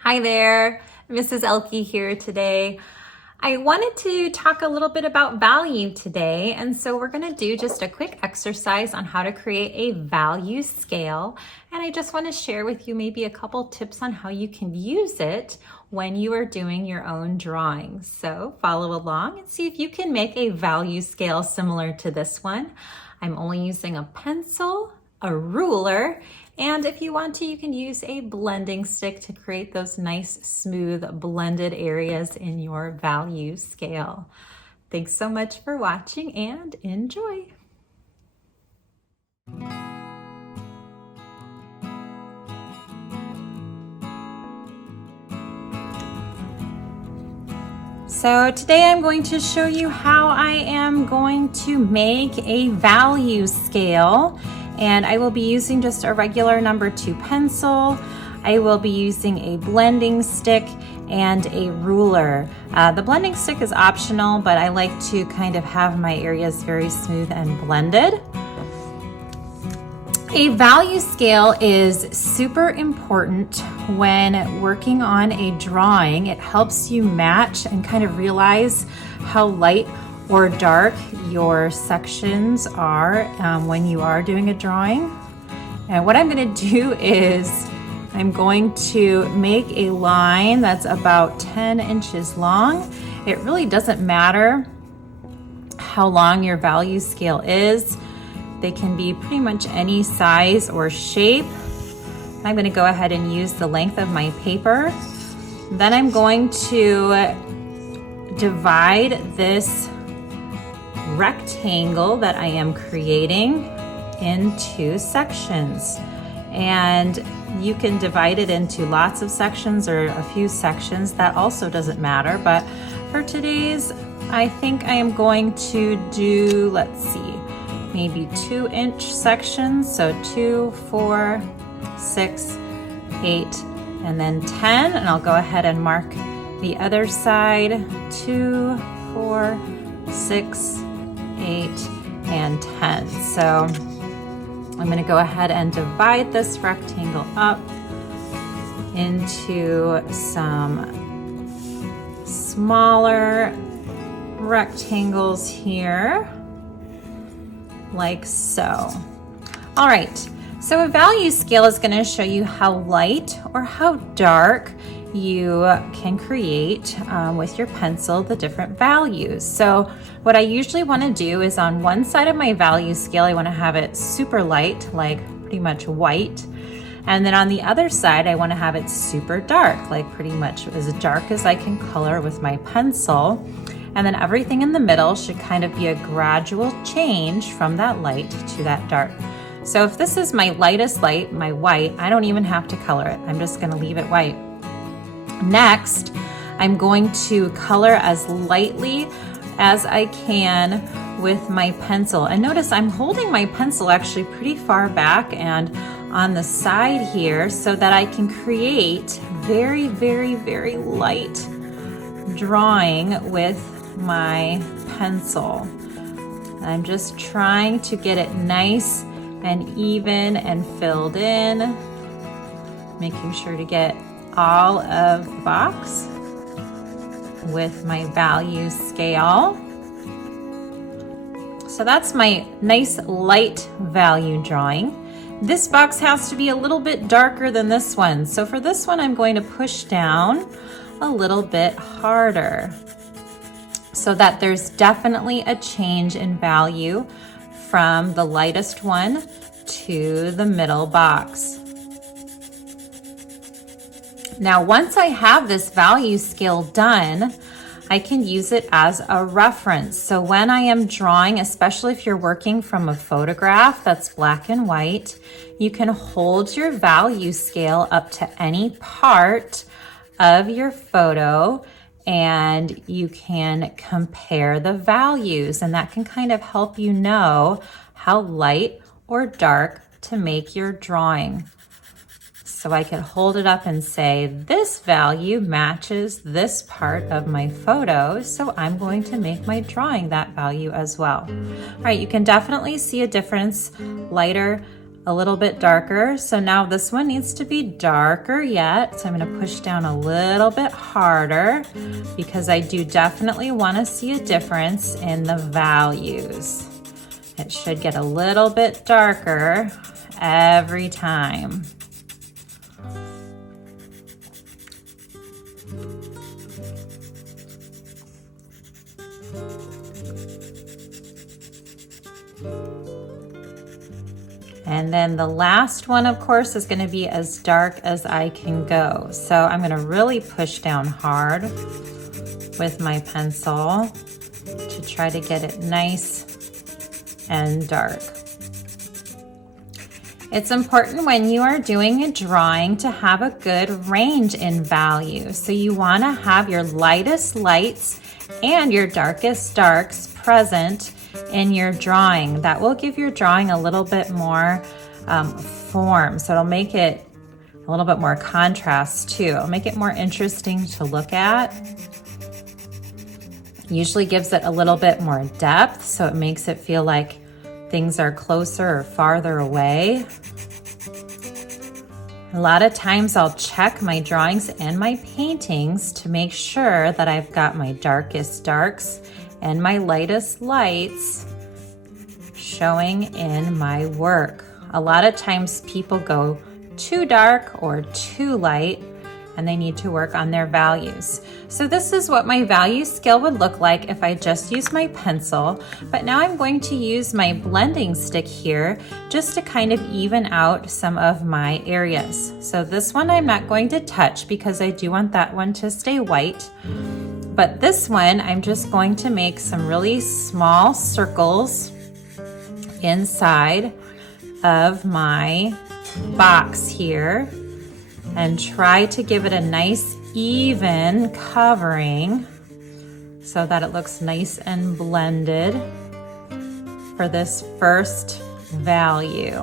Hi there, Mrs. Elke here today. I wanted to talk a little bit about value today, and so we're going to do just a quick exercise on how to create a value scale. And I just want to share with you maybe a couple tips on how you can use it when you are doing your own drawings. So follow along and see if you can make a value scale similar to this one. I'm only using a pencil, a ruler, and if you want to, you can use a blending stick to create those nice, smooth, blended areas in your value scale. Thanks so much for watching and enjoy. So today I'm going to show you how I am going to make a value scale, and I will be using just a regular number 2 pencil. I will be using a blending stick and a ruler. The blending stick is optional, but I like to kind of have my areas very smooth and blended. A value scale is super important when working on a drawing. It helps you match and kind of realize how light or dark your sections are when you are doing a drawing. And what I'm going to do is I'm going to make a line that's about 10 inches long. It really doesn't matter how long your value scale is. They can be pretty much any size or shape. I'm going to go ahead and use the length of my paper. Then I'm going to divide this rectangle that I am creating into sections. And you can divide it into lots of sections or a few sections. That also doesn't matter. But for today's, I think I am going to do, let's see, maybe 2-inch sections. So 2, 4, 6, 8, and then 10. And I'll go ahead and mark the other side, 2, 4, 6, 8, and 10. So I'm going to go ahead and divide this rectangle up into some smaller rectangles here, like so. All right, so a value scale is going to show you how light or how dark you can create with your pencil the different values. So what I usually want to do is on one side of my value scale, I want to have it super light, like pretty much white. And then on the other side, I want to have it super dark, like pretty much as dark as I can color with my pencil. And then everything in the middle should kind of be a gradual change from that light to that dark. So if this is my lightest light, my white, I don't even have to color it. I'm just going to leave it white. Next, I'm going to color as lightly as I can with my pencil. And notice I'm holding my pencil actually pretty far back and on the side here so that I can create very, very, very light drawing with my pencil. I'm just trying to get it nice and even and filled in, making sure to get all of the box with my value scale. So that's my nice light value drawing. This box has to be a little bit darker than this one. So for this one, I'm going to push down a little bit harder so that there's definitely a change in value from the lightest one to the middle box. Now, once I have this value scale done, I can use it as a reference. So when I am drawing, especially if you're working from a photograph that's black and white, you can hold your value scale up to any part of your photo and you can compare the values, and that can kind of help you know how light or dark to make your drawing. So I can hold it up and say, this value matches this part of my photo, so I'm going to make my drawing that value as well. All right, you can definitely see a difference, lighter a little bit darker. So now this one needs to be darker yet. So I'm gonna push down a little bit harder because I do definitely wanna see a difference in the values. It should get a little bit darker every time. And then the last one, of course, is going to be as dark as I can go. So I'm going to really push down hard with my pencil to try to get it nice and dark. It's important when you are doing a drawing to have a good range in value. So you want to have your lightest lights and your darkest darks present in your drawing. That will give your drawing a little bit more form. So it'll make it a little bit more contrast too. It'll make it more interesting to look at. Usually gives it a little bit more depth, so it makes it feel like things are closer or farther away. A lot of times I'll check my drawings and my paintings to make sure that I've got my darkest darks and my lightest lights showing in my work. A lot of times people go too dark or too light and they need to work on their values. So this is what my value scale would look like if I just use my pencil, but now I'm going to use my blending stick here just to kind of even out some of my areas. So this one I'm not going to touch because I do want that one to stay white. But this one, I'm just going to make some really small circles inside of my box here and try to give it a nice even covering so that it looks nice and blended for this first value.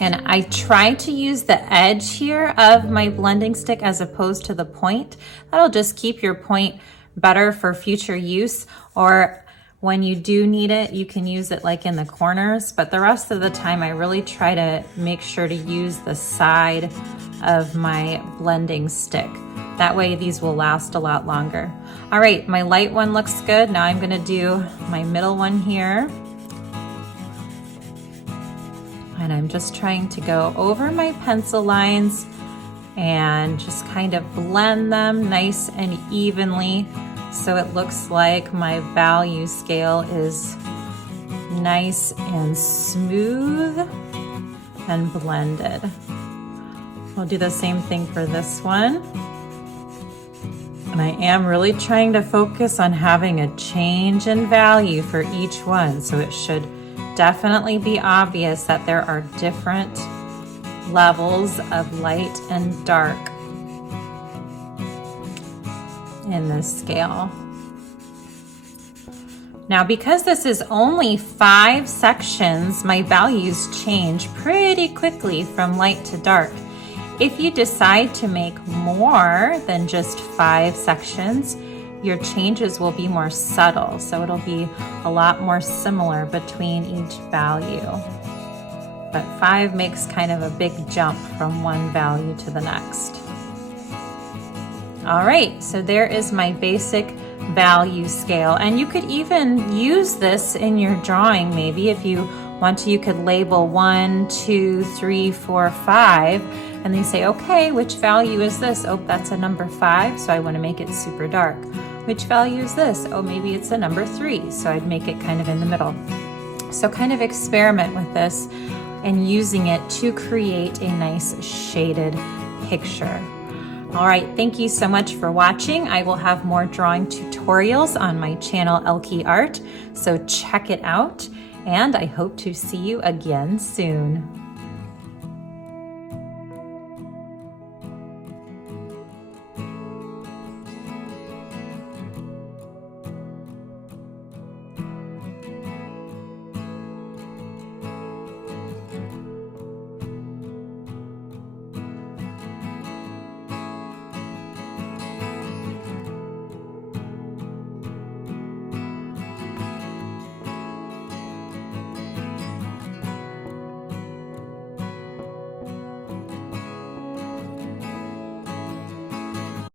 And I try to use the edge here of my blending stick as opposed to the point. That'll just keep your point better for future use, or when you do need it, you can use it like in the corners, but the rest of the time I really try to make sure to use the side of my blending stick. That way these will last a lot longer. All right, my light one looks good. Now I'm gonna do my middle one here. And I'm just trying to go over my pencil lines and just kind of blend them nice and evenly so it looks like my value scale is nice and smooth and blended. We'll do the same thing for this one. And I am really trying to focus on having a change in value for each one, so it should definitely be obvious that there are different levels of light and dark in this scale. Now, because this is only 5 sections, my values change pretty quickly from light to dark. If you decide to make more than just 5 sections, your changes will be more subtle, so it'll be a lot more similar between each value. But 5 makes kind of a big jump from one value to the next. All right, so there is my basic value scale, and you could even use this in your drawing. Maybe if you want to, you could label 1, 2, 3, 4, 5, and they say, okay, which value is this? Oh, that's a number 5, so I want to make it super dark. Which value is this? Oh, maybe it's a number 3, so I'd make it kind of in the middle. So kind of experiment with this and using it to create a nice shaded picture. All right, thank you so much for watching. I will have more drawing tutorials on my channel, Elke Art, so check it out, and I hope to see you again soon.